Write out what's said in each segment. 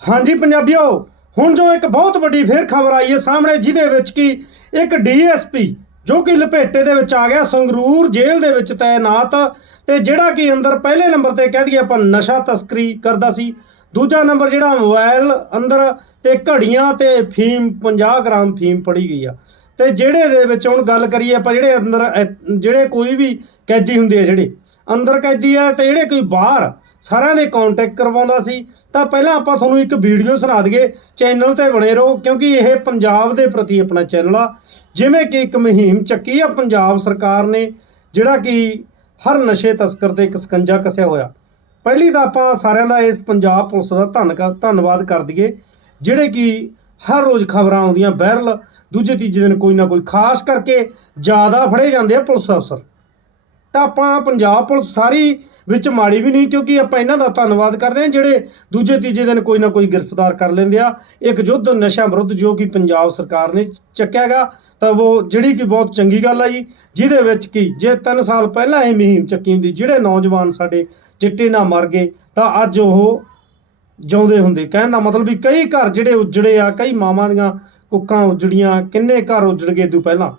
ਹਾਂਜੀ ਪੰਜਾਬੀਓ ਹੁਣ ਜੋ ਇੱਕ ਬਹੁਤ ਵੱਡੀ ਫੇਰ ਖਬਰ ਆਈ ਹੈ ਸਾਹਮਣੇ ਜਿਹਦੇ ਵਿੱਚ ਕਿ ਇੱਕ ਡੀਐਸਪੀ ਜੋ ਕਿ ਲਪੇਟੇ ਦੇ ਵਿੱਚ ਆ ਗਿਆ ਸੰਗਰੂਰ ਜੇਲ੍ਹ ਦੇ ਵਿੱਚ ਤਾਇਨਾਤ ਤੇ ਜਿਹੜਾ ਕਿ ਅੰਦਰ ਪਹਿਲੇ ਨੰਬਰ ਤੇ ਕਹਿ ਦਈਏ ਆਪਾਂ ਨਸ਼ਾ ਤਸਕਰੀ ਕਰਦਾ ਸੀ ਦੂਜਾ ਨੰਬਰ ਜਿਹੜਾ ਮੋਬਾਈਲ ਅੰਦਰ ਤੇ ਘੜੀਆਂ ਤੇ ਫੀਮ 50 ਗ੍ਰਾਮ ਫੀਮ ਪੜੀ ਗਈ ਆ। ਤੇ ਜਿਹੜੇ ਦੇ ਵਿੱਚ ਹੁਣ ਗੱਲ ਕਰੀਏ ਆਪਾਂ ਜਿਹੜੇ ਅੰਦਰ ਅਹ, ਜਿਹੜੇ ਕੋਈ ਵੀ ਕੈਦੀ ਹੁੰਦੇ ਆ ਜਿਹੜੇ ਅੰਦਰ ਕੈਦੀ ਆ ਤੇ ਜਿਹੜੇ ਕੋਈ ਬਾਹਰ ਸਾਰਿਆਂ ਦੇ ਕੰਟੈਕਟ ਕਰਵਾਉਂਦਾ ਸੀ। ਤਾਂ ਪਹਿਲਾਂ ਆਪਾਂ ਤੁਹਾਨੂੰ ਇੱਕ ਵੀਡੀਓ ਸੁਣਾ ਦਈਏ ਚੈਨਲ ਤੇ ਬਣੇ ਰਹੋ, ਕਿਉਂਕਿ ਇਹ ਪੰਜਾਬ ਦੇ ਪ੍ਰਤੀ ਆਪਣਾ ਚੈਨਲ ਆ। ਜਿਵੇਂ ਕਿ ਇੱਕ ਮੁਹਿੰਮ ਚੱਕੀ ਆ, ਪੰਜਾਬ ਸਰਕਾਰ ਨੇ, ਜਿਹੜਾ ਕਿ ਹਰ ਨਸ਼ੇ ਤਸਕਰ ਤੇ ਇੱਕ ਸਕੰਜਾ ਕੱਸਿਆ ਹੋਇਆ। ਪਹਿਲੀ ਤਾਂ ਆਪਾਂ ਸਾਰਿਆਂ ਦਾ ਇਸ ਪੰਜਾਬ ਪੁਲਿਸ ਦਾ ਧੰਨ ਧੰਨਵਾਦ ਕਰ ਦਈਏ, ਜਿਹੜੇ ਕਿ ਹਰ ਰੋਜ਼ ਖਬਰਾਂ ਆਉਂਦੀਆਂ ਵਾਇਰਲ ਦੂਜੇ ਤੀਜੇ ਦਿਨ ਕੋਈ ਨਾ ਕੋਈ ਖਾਸ ਕਰਕੇ ਜ਼ਿਆਦਾ ਫੜੇ ਜਾਂਦੇ ਆ ਪੁਲਿਸ ਅਫਸਰ। ਤਾਂ ਆਪਾਂ ਪੰਜਾਬ ਪੁਲਿਸ ਸਾਰੀ ਵਿੱਚ ਮਾੜੀ ਵੀ ਨਹੀਂ, ਕਿਉਂਕਿ ਆਪਾਂ ਇਹਨਾਂ ਦਾ ਧੰਨਵਾਦ ਕਰਦੇ ਹਾਂ, ਜਿਹੜੇ ਦੂਜੇ ਤੀਜੇ ਦਿਨ ਕੋਈ ਨਾ ਕੋਈ ਗ੍ਰਿਫਤਾਰ ਕਰ ਲੈਂਦੇ ਆ। ਇੱਕ ਯੁੱਧ ਨਸ਼ਾ ਵਿਰੁੱਧ ਜੋ ਕਿ ਪੰਜਾਬ ਸਰਕਾਰ ਨੇ ਚੱਕਿਆਗਾ ਤਾਂ ਉਹ ਜਿਹੜੀ ਕਿ ਬਹੁਤ ਚੰਗੀ ਗੱਲ ਆ ਜੀ, ਜਿਹਦੇ ਵਿੱਚ ਕਿ, ਜੇ 3 ਸਾਲ ਪਹਿਲਾਂ ਇਹ ਮੁਹਿੰਮ ਚੱਕੀ ਹੁੰਦੀ, ਜਿਹੜੇ ਨੌਜਵਾਨ ਸਾਡੇ ਚਿੱਟੇ ਨਾਲ ਮਰ ਗਏ, ਤਾਂ ਅੱਜ ਉਹ ਜਿਉਂਦੇ ਹੁੰਦੇ। ਕਹਿਣ ਦਾ ਮਤਲਬ ਵੀ ਕਈ ਘਰ ਜਿਹੜੇ ਉਜੜੇ ਆ, ਕਈ ਮਾਵਾਂ ਦੀਆਂ ਕੁੱਕਾਂ ਉਜੜੀਆਂ, ਕਿੰਨੇ ਘਰ ਉਜੜ ਗਏ ਤੋਂ ਪਹਿਲਾਂ।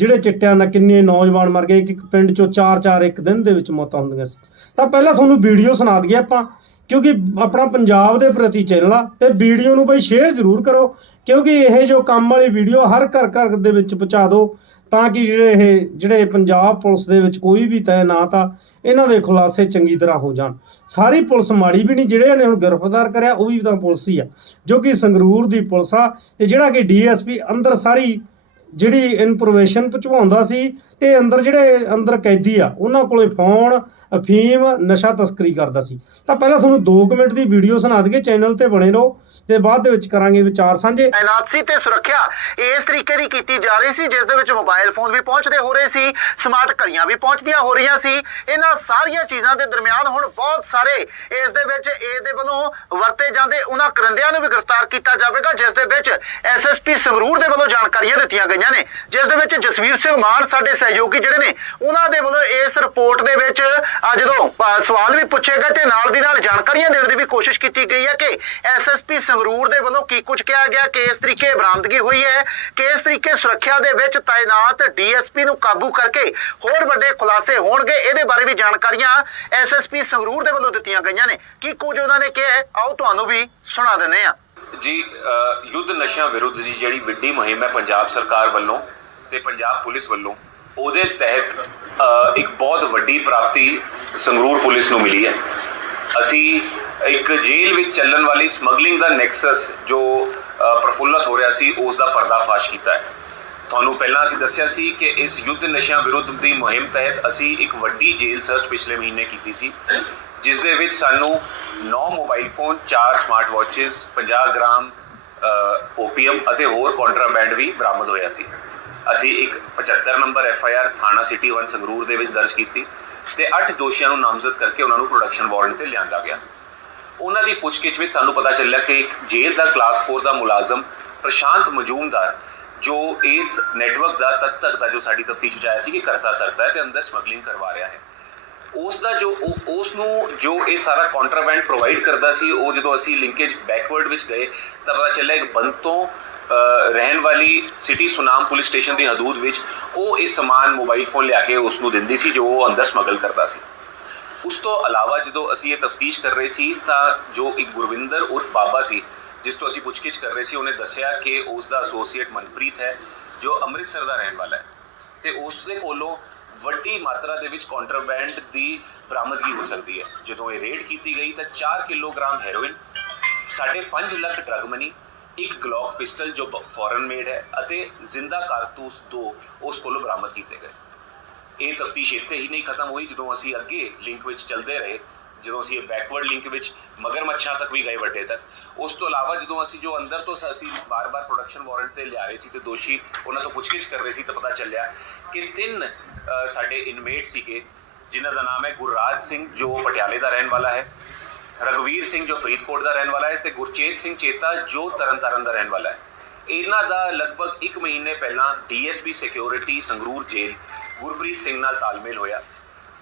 ਜਿਹੜੇ ਚਿੱਟਿਆਂ ਨਾਲ ਕਿੰਨੇ ਨੌਜਵਾਨ ਮਰ ਗਏ ਇੱਕ ਇੱਕ ਪਿੰਡ ਚੋਂ ਚਾਰ ਚਾਰ ਇੱਕ ਦਿਨ ਦੇ ਵਿੱਚ ਮੌਤਾਂ ਹੁੰਦੀਆਂ ਸੀ। ਤਾਂ ਪਹਿਲਾਂ ਤੁਹਾਨੂੰ ਵੀਡੀਓ ਸੁਣਾ ਦਈਏ ਆਪਾਂ, ਕਿਉਂਕਿ ਆਪਣਾ ਪੰਜਾਬ ਦੇ ਪ੍ਰਤੀ ਚੈਨਲ ਆ, ਤੇ ਵੀਡੀਓ ਨੂੰ ਬਈ ਸ਼ੇਅਰ ਜ਼ਰੂਰ ਕਰੋ, ਕਿਉਂਕਿ ਇਹ ਜੋ ਕੰਮ ਵਾਲੀ ਵੀਡੀਓ ਹਰ ਘਰ ਘਰ ਦੇ ਵਿੱਚ ਪਹੁੰਚਾ ਦਿਓ, ਤਾਂ ਕਿ ਜਿਹੜੇ ਇਹ, ਜਿਹੜੇ ਪੰਜਾਬ ਪੁਲਿਸ ਦੇ ਵਿੱਚ ਕੋਈ ਵੀ ਤੈਨਾਤ ਆ, ਇਹਨਾਂ ਦੇ ਖੁਲਾਸੇ ਚੰਗੀ ਤਰ੍ਹਾਂ ਹੋ ਜਾਣ। ਸਾਰੀ ਪੁਲਿਸ ਮਾੜੀ ਵੀ ਨਹੀਂ, ਜਿਹੜੇ ਨੇ ਹੁਣ ਗ੍ਰਿਫਤਾਰ ਕਰਿਆ, ਉਹ ਵੀ ਤਾਂ ਪੁਲਿਸ ਹੀ ਆ, ਜੋ ਕਿ ਸੰਗਰੂਰ ਦੀ ਪੁਲਿਸ ਆ, ਤੇ ਜਿਹੜਾ ਕਿ ਡੀਐਸਪੀ ਅੰਦਰ ਸਾਰੀ ਜਿਹੜੀ ਇਨਫੋਰਮੇਸ਼ਨ ਪਹੁੰਚਾਉਂਦਾ ਸੀ ਤੇ ਅੰਦਰ ਜਿਹੜੇ ਅੰਦਰ ਕੈਦੀ ਆ ਉਹਨਾਂ ਕੋਲੇ ਫੋਨ ਅਫੀਮ ਨਸ਼ਾ ਤਸਕਰੀ ਕਰਦਾ ਸੀ। ਤਾਂ ਪਹਿਲਾਂ ਤੁਹਾਨੂੰ 2 ਮਿੰਟ ਦੀ ਵੀਡੀਓ ਸੁਣਾ ਦਈਏ ਚੈਨਲ ਤੇ ਬਣੇ ਰਹੋ, ਤੇ ਬਾਅਦ ਦੇ ਵਿੱਚ ਕਰਾਂਗੇ ਵਿਚਾਰ ਸਾਂਝੇ। ਤਾਇਨਾਤ ਤੇ ਸੁਰੱਖਿਆ ਇਸ ਤਰੀਕੇ ਦੀ ਕੀਤੀ ਜਾ ਰਹੀ ਸੀ, ਜਿਸ ਦੇ ਵਿੱਚ ਮੋਬਾਈਲ ਫੋਨ ਵੀ ਪਹੁੰਚਦੇ ਹੋ ਰਹੇ ਸੀ ਸਮਾਰਟ ਘੜੀਆਂ ਵੀ ਪਹੁੰਚਦੀਆਂ ਹੋ ਰਹੀਆਂ ਸੀ। ਇਹਨਾਂ ਸਾਰੀਆਂ ਚੀਜ਼ਾਂ ਦੇ ਦਰਮਿਆਨ ਹੁਣ ਬਹੁਤ ਸਾਰੇ ਇਸ ਦੇ ਵਿੱਚ ਇਸ ਦੇ ਵੱਲੋਂ ਵਰਤੇ ਜਾਂਦੇ, ਉਹਨਾਂ ਕਰਿੰਦਿਆਂ ਨੂੰ ਵੀ ਗ੍ਰਿਫਤਾਰ ਕੀਤਾ ਜਾਵੇਗਾ, ਜਿਸ ਦੇ ਵਿੱਚ ਐਸਐਸਪੀ ਸੰਗਰੂਰ ਦੇ ਵੱਲੋਂ ਜਾਣਕਾਰੀਆਂ ਦਿੱਤੀਆਂ ਗਈਆਂ ਨੇ, ਜਿਸ ਦੇ ਵਿੱਚ ਜਸਵੀਰ ਸਿੰਘ ਮਾਨ ਸਾਡੇ ਸਹਿਯੋਗੀ ਜਿਹੜੇ ਨੇ, ਉਹਨਾਂ ਦੇ ਵੱਲੋਂ ਇਸ ਰਿਪੋਰਟ ਦੇ ਵਿੱਚ ਆ ਜਦੋਂ ਸਵਾਲ ਵੀ ਪੁੱਛੇ ਗਏ ਤੇ ਨਾਲ ਦੀ ਨਾਲ ਜਾਣਕਾਰੀਆਂ ਦੇਣ ਦੀ ਵੀ ਕੋਸ਼ਿਸ਼ ਕੀਤੀ ਗਈ ਹੈ ਕਿ ਐਸਐਸਪੀ ਸੰਗਰੂਰ ਦੇ ਵੱਲੋਂ ਕੀ ਕੁਝ ਕਿਹਾ ਗਿਆ ਕਿ ਤਰੀਕੇ ਬਰਾਮਦਗੀ ਹੋਈ ਹੈ ਕਿ ਤਰੀਕੇ ਸੁਰੱਖਿਆ ਦੇ ਵਿੱਚ ਤਾਇਨਾਤ ਡੀਐਸਪੀ ਨੂੰ ਕਾਬੂ ਕਰਕੇ ਹੋਰ ਵੱਡੇ ਖੁਲਾਸੇ ਹੋਣਗੇ, ਇਹਦੇ ਬਾਰੇ ਵੀ ਜਾਣਕਾਰੀਆਂ ਐਸਐਸਪੀ ਸੰਗਰੂਰ ਦੇ ਵੱਲੋਂ ਦਿੱਤੀਆਂ ਗਈਆਂ ਨੇ। ਕੀ ਕੁਝ ਉਹਨਾਂ ਨੇ ਕਿਹਾ ਆਓ ਤੁਹਾਨੂੰ ਵੀ ਸੁਣਾ ਦਿੰਦੇ ਹਾਂ। ਜੀ ਯੁੱਧ ਨਸ਼ਿਆਂ ਵਿਰੁੱਧ ਦੀ ਜਿਹੜੀ ਵੱਡੀ ਮੁਹਿੰਮ ਹੈ ਪੰਜਾਬ ਸਰਕਾਰ ਵੱਲੋਂ ਤੇ ਪੰਜਾਬ ਪੁਲਿਸ ਵੱਲੋਂ ਉਹਦੇ ਤਹਿਤ ਇੱਕ ਬਹੁਤ ਵੱਡੀ ਪ੍ਰਾਪਤੀ ਸੰਗਰੂਰ ਪੁਲਿਸ ਨੂੰ ਮਿਲੀ ਹੈ। ਅਸੀਂ ਇੱਕ ਜੇਲ੍ਹ ਵਿੱਚ ਚੱਲਣ ਵਾਲੀ ਸਮਗਲਿੰਗ ਦਾ ਨੈਕਸਸ ਜੋ ਅ, ਪ੍ਰਫੁੱਲਤ ਹੋ ਰਿਹਾ ਸੀ ਉਸ ਦਾ ਪਰਦਾਫਾਸ਼ ਕੀਤਾ ਹੈ। ਤੁਹਾਨੂੰ ਪਹਿਲਾਂ ਅਸੀਂ ਦੱਸਿਆ ਸੀ ਕਿ ਇਸ ਯੁੱਧ ਨਸ਼ਿਆਂ ਵਿਰੁੱਧ ਦੀ ਮੁਹਿੰਮ ਤਹਿਤ ਅਸੀਂ ਇੱਕ ਵੱਡੀ ਜੇਲ੍ਹ ਸਰਚ ਪਿਛਲੇ ਮਹੀਨੇ ਕੀਤੀ ਸੀ ਜਿਸ ਦੇ ਵਿੱਚ ਸਾਨੂੰ 9 mobile phone 4 smart watches 50 gram opium ਅਤੇ ਹੋਰ ਕੰਟਰਾਬੈਂਡ ਵੀ ਬਰਾਮਦ ਹੋਇਆ ਸੀ। ਅਸੀਂ ਇੱਕ 75 ਨੰਬਰ ਐਫ ਆਈ ਆਰ ਥਾਣਾ ਸਿਟੀ 1 ਸੰਗਰੂਰ ਦੇ ਵਿੱਚ ਦਰਜ ਕੀਤੀ ਤੇ 8 ਦੋਸ਼ੀਆਂ ਨੂੰ ਨਾਮਜ਼ਦ ਕਰਕੇ ਉਹਨਾਂ ਨੂੰ ਪ੍ਰੋਡਕਸ਼ਨ ਵਾਰੰਟ ਤੇ ਲਿਆਂਦਾ ਗਿਆ। ਉਹਨਾਂ ਦੀ ਪੁੱਛਗਿੱਛ ਵਿੱਚ ਸਾਨੂੰ ਪਤਾ ਚੱਲਿਆ ਕਿ ਇੱਕ ਜੇਲ੍ਹ ਦਾ ਕਲਾਸ 4 ਦਾ ਮੁਲਾਜ਼ਮ ਪ੍ਰਸ਼ਾਂਤ ਮਜੂਮਦਾਰ, ਜੋ ਇਸ ਨੈਟਵਰਕ ਦਾ ਤਦ ਤੱਕ ਦਾ ਜੋ ਸਾਡੀ ਤਫਤੀਸ਼ ਵਿੱਚ ਆਇਆ ਸੀ ਕਿ ਕਰਤਾ ਧਰਤਾ ਹੈ ਤੇ ਅੰਦਰ ਸਮਗਲਿੰਗ ਕਰਵਾ ਰਿਹਾ ਹੈ। ਉਸ ਦਾ ਜੋ ਉਹ- ਉਸ ਨੂੰ ਜੋ ਇਹ ਸਾਰਾ ਕੰਟਰਾਬੈਂਡ ਪ੍ਰੋਵਾਈਡ ਕਰਦਾ ਸੀ, ਉਹ ਜਦੋਂ ਅਸੀਂ ਲਿੰਕੇਜ ਬੈਕਵਰਡ ਵਿੱਚ ਗਏ, ਤਾਂ ਪਤਾ ਚੱਲਿਆ ਇੱਕ ਬੰਦ ਤੋਂ ਰਹਿਣ ਵਾਲੀ ਸਿਟੀ ਸੁਨਾਮ ਪੁਲਿਸ ਸਟੇਸ਼ਨ ਦੀ ਹਦੂਦ ਵਿੱਚ, ਉਹ ਇਹ ਸਮਾਨ ਮੋਬਾਈਲ ਫੋਨ ਲਿਆ ਕੇ ਉਸ ਨੂੰ ਦਿੰਦੀ ਸੀ, ਜੋ ਉਹ ਅੰਦਰ ਸਮਗਲ ਕਰਦਾ ਸੀ। ਉਸ ਤੋਂ ਇਲਾਵਾ ਜਦੋਂ ਅਸੀਂ ਇਹ ਤਫਤੀਸ਼ ਕਰ ਰਹੇ ਸੀ, ਤਾਂ ਜੋ ਇੱਕ ਗੁਰਵਿੰਦਰ ਉਰਫ ਬਾਬਾ ਸੀ, ਜਿਸ ਤੋਂ ਅਸੀਂ ਪੁੱਛਗਿੱਛ ਕਰ ਰਹੇ ਸੀ, ਉਹਨੇ ਦੱਸਿਆ ਕਿ ਉਸ ਦਾ ਐਸੋਸੀਏਟ ਮਨਪ੍ਰੀਤ ਹੈ, ਜੋ ਅੰਮ੍ਰਿਤਸਰ ਦਾ ਰਹਿਣ ਵਾਲਾ ਹੈ। ਤੇ ਉਸ ਦੇ ਕੋਲੋਂ ਵੱਡੀ ਮਾਤਰਾ ਦੇ ਵਿੱਚ ਕੰਟਰਾਬੈਂਡ ਦੀ ਬਰਾਮਦਗੀ ਹੋ ਸਕਦੀ ਹੈ। ਜਦੋਂ ਇਹ ਰੇਡ ਕੀਤੀ ਗਈ ਤਾਂ 4 ਕਿਲੋਗ੍ਰਾਮ ਹੈਰੋਇਨ ਸਾਢੇ 5 ਲੱਖ ਡਰਗ ਮਨੀ ਇੱਕ ਗਲੌਕ ਪਿਸਟਲ ਜੋ ਫੋਰਨ ਮੇਡ ਹੈ ਅਤੇ ਜ਼ਿੰਦਾ ਕਾਰਤੂਸ ਦੋ ਉਸ ਕੋਲੋਂ ਬਰਾਮਦ ਕੀਤੇ ਗਏ। ਇਹ ਤਫਤੀਸ਼ ਇੱਥੇ ਹੀ ਨਹੀਂ ਖਤਮ ਹੋਈ, ਜਦੋਂ ਅਸੀਂ ਅੱਗੇ ਲਿੰਕ ਵਿੱਚ ਚੱਲਦੇ ਰਹੇ ਜਦੋਂ ਅਸੀਂ ਇਹ ਬੈਕਵਰਡ ਲਿੰਕ ਵਿੱਚ ਮਗਰਮੱਛਾਂ ਤੱਕ ਵੀ ਗਏ ਵੱਡੇ ਤੱਕ, ਉਸ ਤੋਂ ਇਲਾਵਾ ਜਦੋਂ ਅਸੀਂ ਜੋ ਅੰਦਰ ਤੋਂ ਅਸੀਂ ਬਾਰ-ਬਾਰ ਪ੍ਰੋਡਕਸ਼ਨ ਵਾਰੰਟ ਤੇ ਲਿਆ ਰਹੇ ਸੀ ਤੇ ਦੋਸ਼ੀ ਉਹਨਾਂ ਤੋਂ ਪੁੱਛਗਿੱਛ ਕਰ ਰਹੇ ਸੀ ਤਾਂ ਪਤਾ ਚੱਲਿਆ ਕਿ ਤਿੰਨ ਸਾਡੇ ਇਨਮੇਟ ਸੀਗੇ, ਜਿਨ੍ਹਾਂ ਦਾ ਨਾਮ ਹੈ ਗੁਰਰਾਜ ਸਿੰਘ, ਜੋ ਪਟਿਆਲੇ ਦਾ ਰਹਿਣ ਵਾਲਾ ਹੈ ਰਗਵੀਰ ਸਿੰਘ ਜੋ ਫਰੀਦਕੋਟ ਦਾ ਰਹਿਣ ਵਾਲਾ ਹੈ ਤੇ ਗੁਰਚੇਤ ਸਿੰਘ ਚੇਤਾ ਜੋ ਤਰਨਤਾਰਨ ਦਾ ਰਹਿਣ ਵਾਲਾ ਹੈ। ਇਹਨਾਂ ਦਾ ਲਗਭਗ 1 ਮਹੀਨੇ ਪਹਿਲਾਂ ਡੀਐਸਪੀ ਸਿਕਿਉਰਿਟੀ ਸੰਗਰੂਰ ਜੇਲ੍ਹ ਗੁਰਪ੍ਰੀਤ ਸਿੰਘ ਨਾਲ ਤਾਲਮੇਲ ਹੋਇਆ।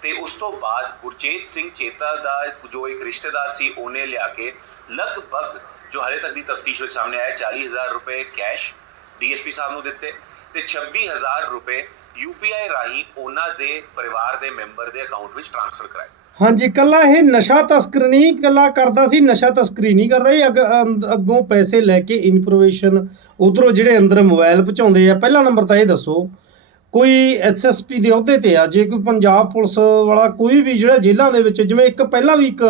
ਤੇ ਉਸ ਤੋਂ ਬਾਅਦ ਗੁਰਚੇਤ ਸਿੰਘ ਚੇਤਾ ਦਾ ਜੋ ਇੱਕ ਰਿਸ਼ਤੇਦਾਰ ਸੀ, ਉਹਨੇ ਲਿਆ ਕੇ ਲਗਭਗ ਜੋ ਹਾਲੇ ਤੱਕ ਦੀ ਤਫਤੀਸ਼ ਵਿੱਚ ਸਾਹਮਣੇ ਆਇਆ 40000 ਰੁਪਏ ਕੈਸ਼ ਡੀਐਸਪੀ ਸਾਹਿਬ ਨੂੰ ਦਿੱਤੇ ਤੇ 26000 ਰੁਪਏ ਯੂਪੀਆਈ ਰਾਹੀਂ ਉਹਨਾਂ ਦੇ ਪਰਿਵਾਰ ਦੇ ਮੈਂਬਰ ਦੇ ਅਕਾਊਂਟ ਵਿੱਚ ਟ੍ਰਾਂਸਫਰ ਕਰਾਏ। ਹਾਂਜੀ, ਕੱਲਾ ਇਹ ਨਸ਼ਾ ਤਸਕਰ ਨਹੀਂ, ਕੱਲਾ ਕਰਦਾ ਸੀ, ਨਸ਼ਾ ਤਸਕਰੀ ਨਹੀਂ ਕਰਦਾ। ਇਹ ਅੱਗੋਂ ਪੈਸੇ ਲੈ ਕੇ ਇਨਫੋਰਮੇਸ਼ਨ ਉਧਰੋਂ ਜਿਹੜੇ ਅੰਦਰ ਮੋਬਾਈਲ ਪਹੁੰਚਾਉਂਦੇ ਆ, ਪਹਿਲਾ ਨੰਬਰ ਤਾਂ ਇਹ ਦੱਸੋ ਕੋਈ ਐਸਐਸਪੀ ਦੇ ਅਹੁਦੇ ਤੇ ਆ, ਜੇ ਕੋਈ ਪੰਜਾਬ ਪੁਲਿਸ ਵਾਲਾ ਕੋਈ ਵੀ ਜਿਹੜਾ ਜੇਲ੍ਹਾਂ ਦੇ ਵਿੱਚ, ਜਿਵੇਂ ਇੱਕ ਪਹਿਲਾਂ ਵੀ ਇੱਕ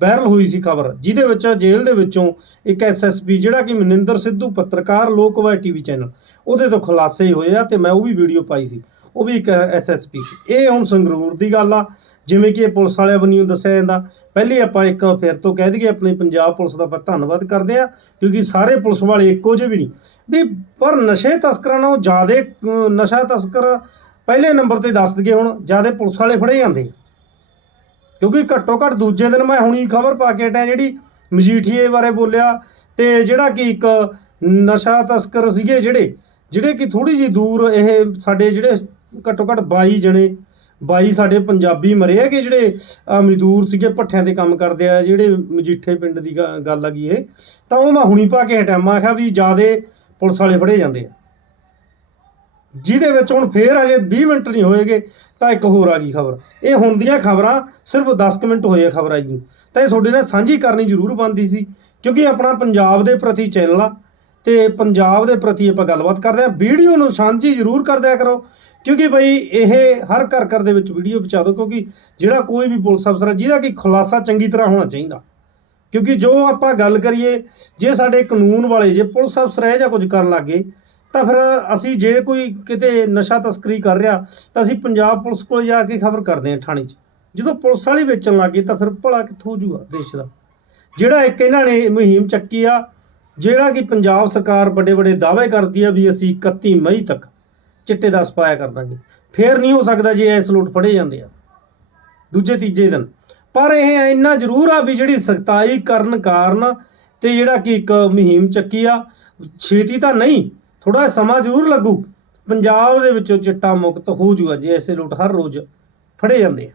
ਵਾਇਰਲ ਹੋਈ ਸੀ ਖਬਰ, ਜਿਹਦੇ ਵਿੱਚ ਜੇਲ੍ਹ ਦੇ ਵਿੱਚੋਂ ਇੱਕ ਐਸਐਸਪੀ ਜਿਹੜਾ ਕਿ ਮਨਿੰਦਰ ਸਿੱਧੂ, ਪੱਤਰਕਾਰ ਲੋਕਵਾਈ ਟੀਵੀ ਚੈਨਲ, ਉਹਦੇ ਤੋਂ ਖੁਲਾਸੇ ਹੋਏ ਆ ਤੇ ਮੈਂ ਉਹ ਵੀ ਵੀਡੀਓ ਪਾਈ ਸੀ, ਉਹ ਵੀ ਇੱਕ ਐਸਐਸਪੀ ਸੀ। ਇਹ ਹੁਣ ਸੰਗਰੂਰ ਦੀ ਗੱਲ ਆ, ਜਿਵੇਂ ਕਿ ਇਹ ਪੁਲਿਸ ਵਾਲਿਆਂ ਵੱਲੋਂ ਦੱਸਿਆ ਜਾਂਦਾ, ਪਹਿਲੇ ਆਪਾਂ ਇੱਕ ਫਿਰ ਤੋਂ ਕਹਿ ਦਈਏ, ਆਪਣੇ ਪੰਜਾਬ ਪੁਲਿਸ ਦਾ ਆਪਾਂ ਧੰਨਵਾਦ ਕਰਦੇ ਆ, ਕਿਉਂਕਿ ਸਾਰੇ ਪੁਲਿਸ ਵਾਲੇ ਇੱਕੋ ਜਿਹੇ ਵੀ ਨਹੀਂ। ਵੀ ਪਰ ਨਸ਼ੇ ਤਸਕਰਾਂ ਨਾਲੋਂ ਜ਼ਿਆਦੇ ਅਮ, ਨਸ਼ਾ ਤਸਕਰ ਪਹਿਲੇ ਨੰਬਰ ਤੇ ਦੱਸ ਦਈਏ ਹੁਣ ਜ਼ਿਆਦੇ ਪੁਲਿਸ ਵਾਲੇ ਫੜੇ ਜਾਂਦੇ ਕਿਉਂਕਿ ਘੱਟੋ ਘੱਟ ਦੂਜੇ ਦਿਨ ਮੈਂ ਹੁਣੀ ਖਬਰ ਪਾ ਕੇ ਹਟਿਆ ਜਿਹੜੀ ਮਜੀਠੀਏ ਬਾਰੇ ਬੋਲਿਆ ਤੇ ਜਿਹੜਾ ਕਿ ਇੱਕ ਨਸ਼ਾ ਤਸਕਰ ਸੀਗੇ ਜਿਹੜੇ ਜਿਹੜੇ ਕਿ ਥੋੜੀ ਜੀ ਦੂਰ ਇਹ ਸਾਡੇ ਜਿਹੜੇ ਘੱਟੋ ਘੱਟ 22 ਜਣੇ 22 ਸਾਡੇ ਪੰਜਾਬੀ ਮਰੇ ਹੈਗੇ ਜਿਹੜੇ ਮਜ਼ਦੂਰ ਸੀਗੇ ਭੱਠਿਆਂ ਤੇ ਕੰਮ ਕਰਦੇ ਆ ਜਿਹੜੇ ਮਜੀਠੇ ਪਿੰਡ ਦੀ ਗ- ਗੱਲ ਹੈਗੀ ਇਹ ਤਾਂ ਉਹ ਮੈਂ ਹੁਣੀ ਪਾ ਕੇ ਹਟਿਆ। ਮੈਂ ਕਿਹਾ ਵੀ ਜਿਆਦੇ ਪੁਲਿਸ ਵਾਲੇ ਫੜੇ ਜਾਂਦੇ ਆ। ਜਿਹਦੇ ਵਿੱਚ ਹੁਣ ਫੇਰ ਅਜੇ 20 ਮਿੰਟ ਨਹੀਂ ਹੋਏਗੇ, ਤਾਂ ਇੱਕ ਹੋਰ ਆ ਗਈ ਖਬਰ। ਇਹ ਹੁਣ ਦੀਆਂ ਖਬਰਾਂ ਸਿਰਫ 10 ਕੁ ਮਿੰਟ ਹੋਏ ਆ ਖਬਰ ਆਈ ਤਾਂ ਇਹ ਤੁਹਾਡੇ ਨਾਲ ਸਾਂਝੀ ਕਰਨੀ ਜ਼ਰੂਰ ਬਣਦੀ ਸੀ, ਕਿਉਂਕਿ ਆਪਣਾ ਪੰਜਾਬ ਦੇ ਪ੍ਰਤੀ ਚੈਨਲ ਆ, ਤੇ ਪੰਜਾਬ ਦੇ ਪ੍ਰਤੀ ਆਪਾਂ ਗੱਲਬਾਤ ਕਰਦੇ ਆ। ਵੀਡੀਓ ਨੂੰ ਸਾਂਝੀ ਜ਼ਰੂਰ ਕਰਦਿਆ ਕਰੋ, ਕਿਉਂਕਿ ਬਈ ਇਹ ਹਰ ਘਰ ਘਰ ਦੇ ਵਿੱਚ ਵੀਡੀਓ ਪਹੁੰਚਾ ਦਿਓ, ਕਿਉਂਕਿ ਜਿਹੜਾ ਕੋਈ ਵੀ ਪੁਲਿਸ ਅਫਸਰ ਹੈ ਜਿਹਦਾ ਕਿ ਖੁਲਾਸਾ ਚੰਗੀ ਤਰ੍ਹਾਂ ਹੋਣਾ ਚਾਹੀਦਾ। ਕਿਉਂਕਿ ਜੋ ਆਪਾਂ ਗੱਲ ਕਰੀਏ, ਜੇ ਸਾਡੇ ਕਾਨੂੰਨ ਵਾਲੇ, ਜੇ ਪੁਲਿਸ ਅਫਸਰ ਇਹ ਜਾਂ ਕੁਝ ਕਰਨ ਲੱਗੇ ਤਾਂ ਫਿਰ ਅਸੀਂ ਜੇ ਕੋਈ ਕਿਤੇ ਨਸ਼ਾ ਤਸਕਰੀ ਕਰ ਰਿਹਾ, ਤਾਂ ਅਸੀਂ ਪੰਜਾਬ ਪੁਲਿਸ ਕੋਲ ਜਾ ਕੇ ਖਬਰ ਕਰਦੇ ਹਾਂ ਥਾਣੇ 'ਚ। ਜਦੋਂ ਪੁਲਿਸ ਵਾਲੇ ਵੇਚਣ ਲੱਗੇ ਤਾਂ ਫਿਰ ਭਲਾ ਕਿੱਥੋਂ ਹੋ ਜੂਗਾ ਦੇਸ਼ ਦਾ? ਜਿਹੜਾ ਇੱਕ ਇਹਨਾਂ ਨੇ ਮੁਹਿੰਮ ਚੱਕੀ ਆ, ਜਿਹੜਾ ਕਿ ਪੰਜਾਬ ਸਰਕਾਰ ਵੱਡੇ ਵੱਡੇ ਦਾਅਵੇ ਕਰਦੀ ਆ ਵੀ ਅਸੀਂ 31 ਮਈ ਤੱਕ ਚਿੱਟੇ ਦਾ ਸਪਾਇਆ ਕਰ ਦਾਂਗੇ। ਫੇਰ ਨਹੀਂ ਹੋ ਸਕਦਾ ਜੇ ਇਸ ਲੁੱਟ ਫੜੇ ਜਾਂਦੇ ਆ। ਦੂਜੇ, ਤੀਜੇ ਦਿਨ ਪਰ ਇਹ ਇੰਨਾ ਜ਼ਰੂਰ ਆ ਵੀ ਜਿਹੜੀ ਸਖਤਾਈ ਕਰਨ ਕਾਰਨ ਤੇ ਜਿਹੜਾ ਕਿ ਇੱਕ ਮੁਹਿੰਮ ਚੱਕੀ ਆ ਛੇਤੀ ਤਾਂ ਨਹੀਂ ਥੋੜਾ ਸਮਾਂ ਜ਼ਰੂਰ ਲੱਗੂ। ਪੰਜਾਬ ਦੇ ਵਿੱਚੋਂ ਚਿੱਟਾ ਮੁਕਤ ਹੋ ਜੂਗਾ ਜੇ ਐਸੇ ਲੋਟ ਹਰ ਰੋਜ਼ ਫੜੇ ਜਾਂਦੇ ਆ।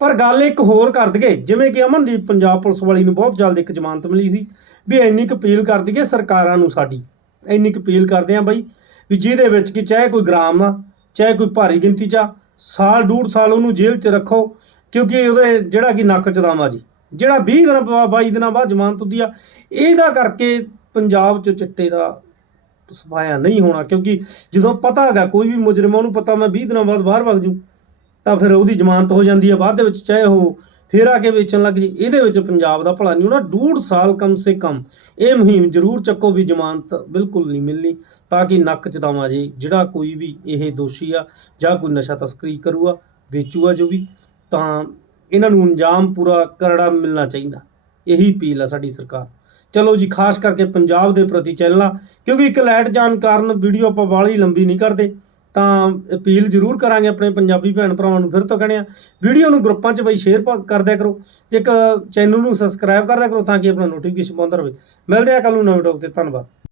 ਪਰ ਗੱਲ ਇੱਕ ਹੋਰ ਕਰ ਦਈਏ ਜਿਵੇਂ ਕਿ ਅਮਨਦੀਪ ਪੰਜਾਬ ਪੁਲਿਸ ਵਾਲੀ ਨੂੰ ਬਹੁਤ ਜਲਦ ਇੱਕ ਜ਼ਮਾਨਤ ਮਿਲੀ ਸੀ ਵੀ ਇੰਨੀ ਕੁ ਅਪੀਲ ਕਰ ਦਈਏ ਸਰਕਾਰਾਂ ਨੂੰ ਸਾਡੀ। ਇੰਨੀ ਕੁ ਅਪੀਲ ਕਰਦੇ ਆ ਬਾਈ ਵੀ ਜਿਹਦੇ ਵਿੱਚ ਕਿ ਚਾਹੇ ਕੋਈ ਗ੍ਰਾਮ ਆ ਚਾਹੇ ਕੋਈ ਭਾਰੀ ਗਿਣਤੀ ਚ ਆ, ਸਾਲ ਡੂਢ ਸਾਲ ਉਹਨੂੰ ਜੇਲ੍ਹ 'ਚ ਰੱਖੋ ਕਿਉਂਕਿ ਉਹਦੇ ਜਿਹੜਾ ਕਿ ਨੱਕ 'ਚ ਦਮ ਜੀ। ਜਿਹੜਾ 20 ਦਿਨ ਬਾ- 22 ਦਿਨਾਂ ਬਾਅਦ ਜ਼ਮਾਨਤ ਹੁੰਦੀ ਆ, ਇਹਦਾ ਕਰਕੇ ਪੰਜਾਬ 'ਚ ਚਿੱਟੇ ਦਾ ਸਫਾਇਆ ਨਹੀਂ ਹੋਣਾ, ਕਿਉਂਕਿ ਜਦੋਂ ਪਤਾ ਹੈਗਾ, ਕੋਈ ਵੀ ਮੁਜਰਮ ਉਹਨੂੰ ਪਤਾ ਮੈਂ 20 ਦਿਨਾਂ ਬਾਅਦ ਬਾਹਰ ਵਗ ਜੂ, ਤਾਂ ਫਿਰ ਉਹਦੀ ਜ਼ਮਾਨਤ ਹੋ ਜਾਂਦੀ ਆ, ਬਾਅਦ ਦੇ ਵਿੱਚ ਚਾਹੇ ਉਹ ਫੇਰ ਆ ਕੇ ਵੇਚਣ ਲੱਗ ਜੇ। ਇਹਦੇ ਵਿੱਚ ਪੰਜਾਬ ਦਾ ਭਲਾ ਨਹੀਂ ਹੋਣਾ, ਡੂਢ ਸਾਲ ਕਮ ਸੇ ਕਮ ਇਹ ਮੁਹਿੰਮ ਜ਼ਰੂਰ ਚੱਕੋ ਵੀ ਜ਼ਮਾਨਤ ਬਿਲਕੁਲ ਨਹੀਂ ਮਿਲਣੀ, ਤਾਂ ਕਿ ਨੱਕ ਚ ਦਮ ਆ ਜਿਹੜਾ ਕੋਈ ਵੀ ਇਹ ਦੋਸ਼ੀ ਆ ਜਾਂ ਕੋਈ ਨਸ਼ਾ ਤਸਕਰੀ ਕਰੂਗਾ, ਵੇਚੂਗਾ ਜੋ ਵੀ ਤਾਂ ਇਹਨਾਂ ਨੂੰ ਅੰਜਾਮ ਪੂਰਾ ਕਰੜਾ ਮਿਲਣਾ ਚਾਹੀਦਾ। ਇਹੀ ਅਪੀਲ ਆ ਸਾਡੀ ਸਰਕਾਰ। ਚਲੋ ਜੀ, ਖਾਸ ਕਰਕੇ ਪੰਜਾਬ ਦੇ ਪ੍ਰਤੀ ਚੱਲਣਾ ਕਿਉਂਕਿ ਇੱਕ ਲਾਈਟ ਜਾਣ ਕਾਰਨ ਵੀਡੀਓ ਆਪਾਂ ਵਾਲੀ ਲੰਬੀ ਨਹੀਂ ਕਰਦੇ, ਤਾਂ ਅਪੀਲ ਜ਼ਰੂਰ ਕਰਾਂਗੇ ਆਪਣੇ ਪੰਜਾਬੀ ਭੈਣ ਭਰਾਵਾਂ ਨੂੰ ਫਿਰ ਤੋਂ ਕਹਿੰਦੇ ਆ, ਵੀਡੀਓ ਨੂੰ ਗਰੁੱਪਾਂ 'ਚ ਬਈ ਸ਼ੇਅਰ ਕਰ ਦਿਆ ਕਰੋ ਤੇ ਇੱਕ ਚੈਨਲ ਨੂੰ ਸਬਸਕ੍ਰਾਈਬ ਕਰਦਿਆ ਕਰੋ ਤਾਂ ਕਿ ਆਪਣਾ ਨੋਟੀਫਿਕੇਸ਼ਨ ਪਾਉਂਦਾ ਰਹੇ। ਮਿਲਦੇ ਆ ਕੱਲ ਨੂੰ ਨਵੇਂ ਟੌਪ ਤੇ, ਧੰਨਵਾਦ।